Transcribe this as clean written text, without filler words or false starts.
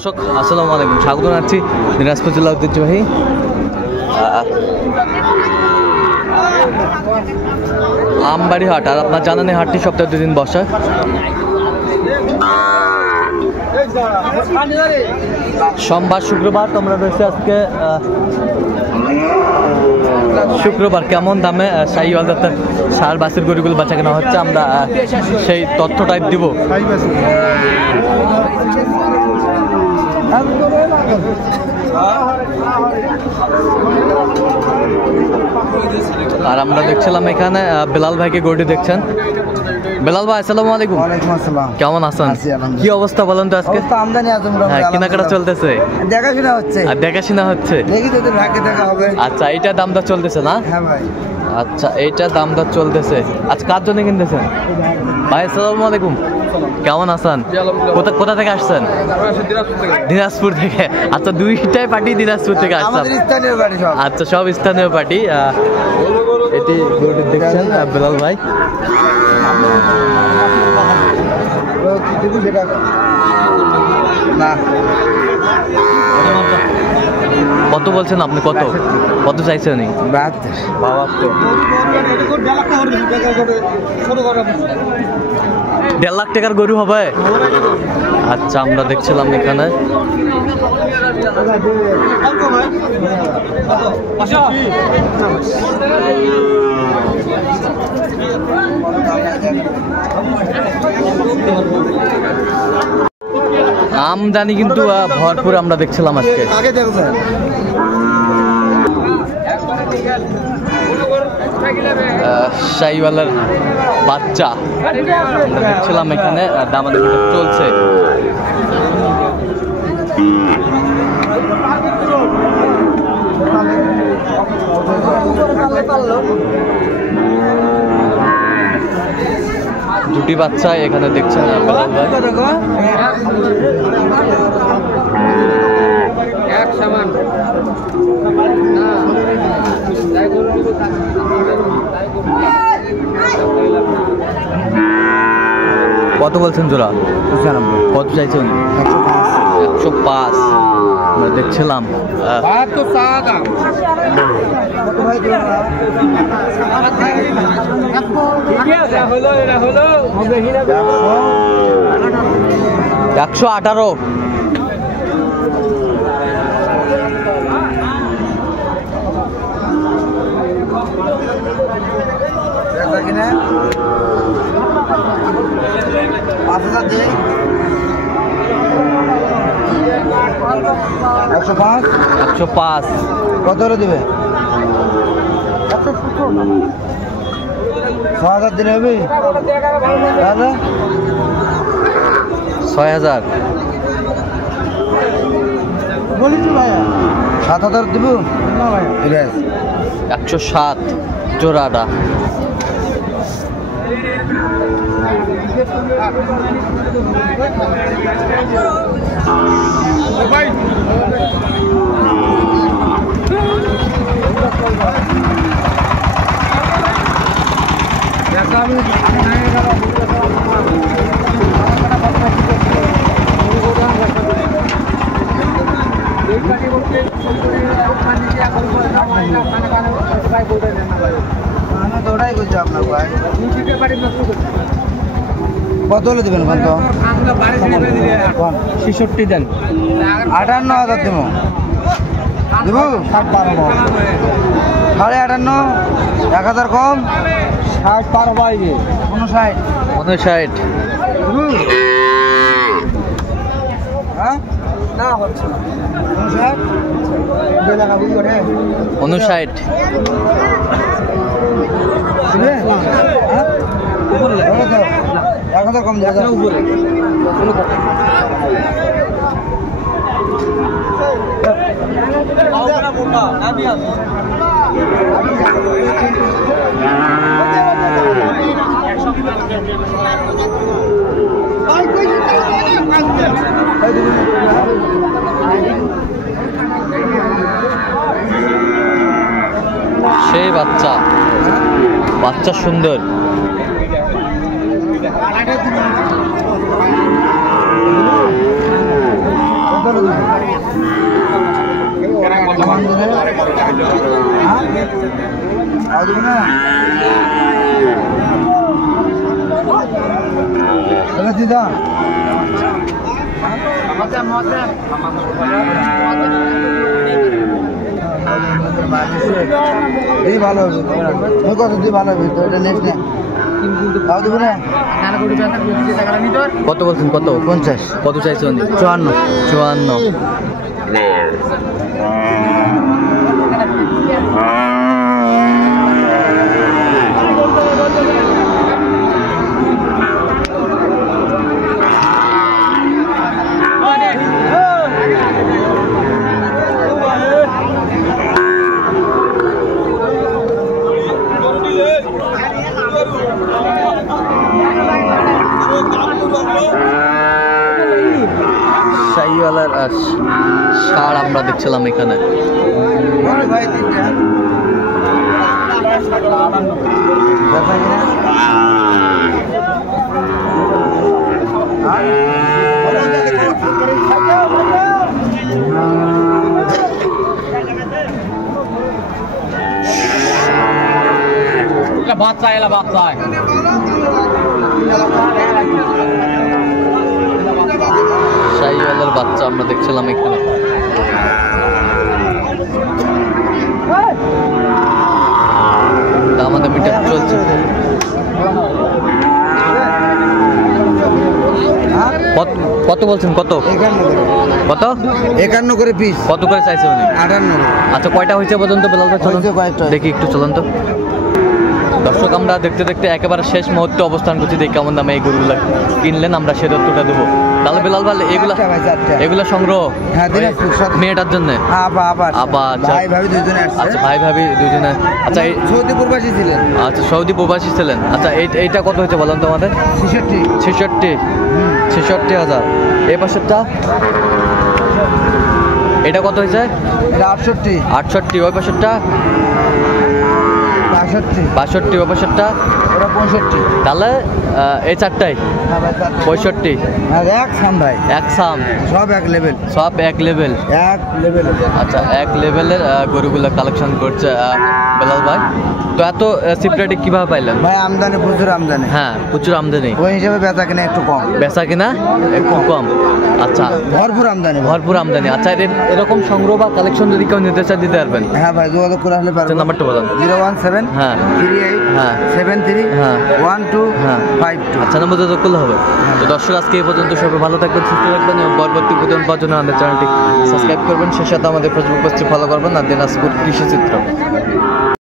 দর্শক আসসালামু আলাইকুম, স্বাগত জানাচ্ছি দিনাজপুর জেলা ঐতিহ্যবাহী আমবাড়ি হাট। আর আপনার জানেন এই হাটটি সপ্তাহে 2 দিন বসে। সোমবার শুক্রবার তোমরা রয়েছে আজকে শুক্রবার। কেমন দামে শাহিওয়াল জাতের ষাঁড় বাছুর গরুগুলো বাচ্চা কেনা হচ্ছে আমরা সেই তথ্যটাই দিব। আর আমরা দেখছিলাম এখানে বেলাল ভাইকে গরুটি দেখছেন। বেলাল ভাই আসসালামু আলাইকুম। ওয়ালাইকুম আসসালাম। কেমন আছেন? কি অবস্থা বলেন তো আজকে? আমদানি আছে, কেনাকাটা চলতেছে, দেখাশোনা হচ্ছে। আর দেখাশোনা হচ্ছে, দেখি তোদের ভাগ্যে দেখা হবে। আচ্ছা এইটা দাম দর চলতেছে না? হ্যাঁ ভাই। আচ্ছা এইটা দাম দর চলতেছে। আজ কার জন্য কিনতেছেন ভাই? আসসালামু আলাইকুম, কেমন আছেন? কোথা থেকে আসছেন? দিনাজপুর থেকে। আচ্ছা দুইটাই পার্টি দিনাজপুর থেকে আসছেন? আচ্ছা সব স্থানীয় পার্টি। এটি গরুটি দেখছেন বেলাল ভাই। কত বলছেন আপনি? কত চাইছেন? 1.5 লাখ টাকার গরু হবে। আচ্ছা আমরা দেখছিলাম এখানে আমদানি কিন্তু ভরপুর আমরা দেখছিলাম আজকে। শাহিওয়ালের বাচ্চা আমরা দেখছিলাম এখানে দামাদামি চলছে। দুটি বাচ্চা এখানে দেখছেন বেলাল ভাই। কত বলছেন জোড়া? কত চাইছেন? 105 আমরা দেখছিলাম। একশো 18। একশো 5। কত হলে দেবে? 6,000 দিলে হবে। 6,000 বলিস ভাইয়া। 7,000 দেব না ভাইয়া। 107 জোড়াটা। কত হলে দেবেন? 66 দেন। 58,000 দেব। 58,500। 1,000 কম। 60 পার বাইরে। 59। হ্যাঁ না হচ্ছে 59। উপরে 1,000 কম দেওয়া যায়। উপরে সেই বাচ্চা বাচ্চা সুন্দর। বলে দেবো সমান দিলে আর দেবো না দিদা এই ভালো হবে কত দিয়ে ভালো হবে তো এটা নেক্সট না দেবো না কত বলছেন? কত? 50 কত চাইছেন? 54 54। শাহিওয়ালার ষাঁড় আমরা দেখছিলাম এখানে। বাচ্চা এলা বাচ্চা শাহিওয়ালার বাচ্চা আমরা দেখছিলাম এখানে। আমাদের মিটার চলছে। কত বলছেন? কত? 51 করে পিস। কত করে চাইছে উনি? 58। আচ্ছা কয়টা হয়েছে পর্যন্ত বেলাল ভাই? চলুন দেখি একটু, চলুন তো। দর্শক আমরা দেখতে দেখতে একেবারে শেষ মুহূর্তে অবস্থান করছি, দেখি কেমন দামে এই গরুগুলো কিনলেন, আমরা সে তথ্যটা দেবো। তাহলে বেলাল ভাই এগুলা সংগ্রহ মেয়েটার জন্য? আচ্ছা ভাই ভাবি দুজনে। আচ্ছা সৌদি প্রবাসী ছিলেন। আচ্ছা সৌদি প্রবাসী ছিলেন। আচ্ছা এইটা কত হয়েছে বলেন তো আমাদের? 66,000। এই পাশেরটা এটা কত হয়েছে? 68। ওই পাশেরটা 62। ওই পাশেরটা 65। তাহলে এই চারটাই 65। ভাই এক সাম, সব এক লেভেল। আচ্ছা এক লেভেলের গরুগুলো কালেকশন করছে বেলাল ভাই। তো এত সিপ্রেটে কিভাবে পাইলেন ভাই? আমদানি প্রচুর আমদানি। হ্যাঁ প্রচুর আমদানি, ওই হিসাবে বেচা কিনা একটু কম। বেচা কিনা একটু কম। আচ্ছা ভরপুর আমদানি। আচ্ছা এরকম সংগ্রহ বা কালেকশন যদি কেউ নিতে চায় দিতে পারবেন? হ্যাঁ ভাই যোগাযোগ করে আসলে পারবেন। নাম্বারটা বলেন। 017 হ্যাঁ 38 হ্যাঁ 73 হ্যাঁ 1252। আচ্ছা নাম্বার যোগাযোগ করলে হবে। তো দর্শক আজকে এই পর্যন্ত, সবাই ভালো থাকবেন, সুস্থ থাকবেন এবং পরবর্তী প্রতিদিন পাওয়ার জন্য আমাদের চ্যানেলটি সাবস্ক্রাইব করবেন। সে সাথে আমাদের ফেসবুক পেজটি ফলো করবেন আর দিনাজপুর কৃষি চিত্র।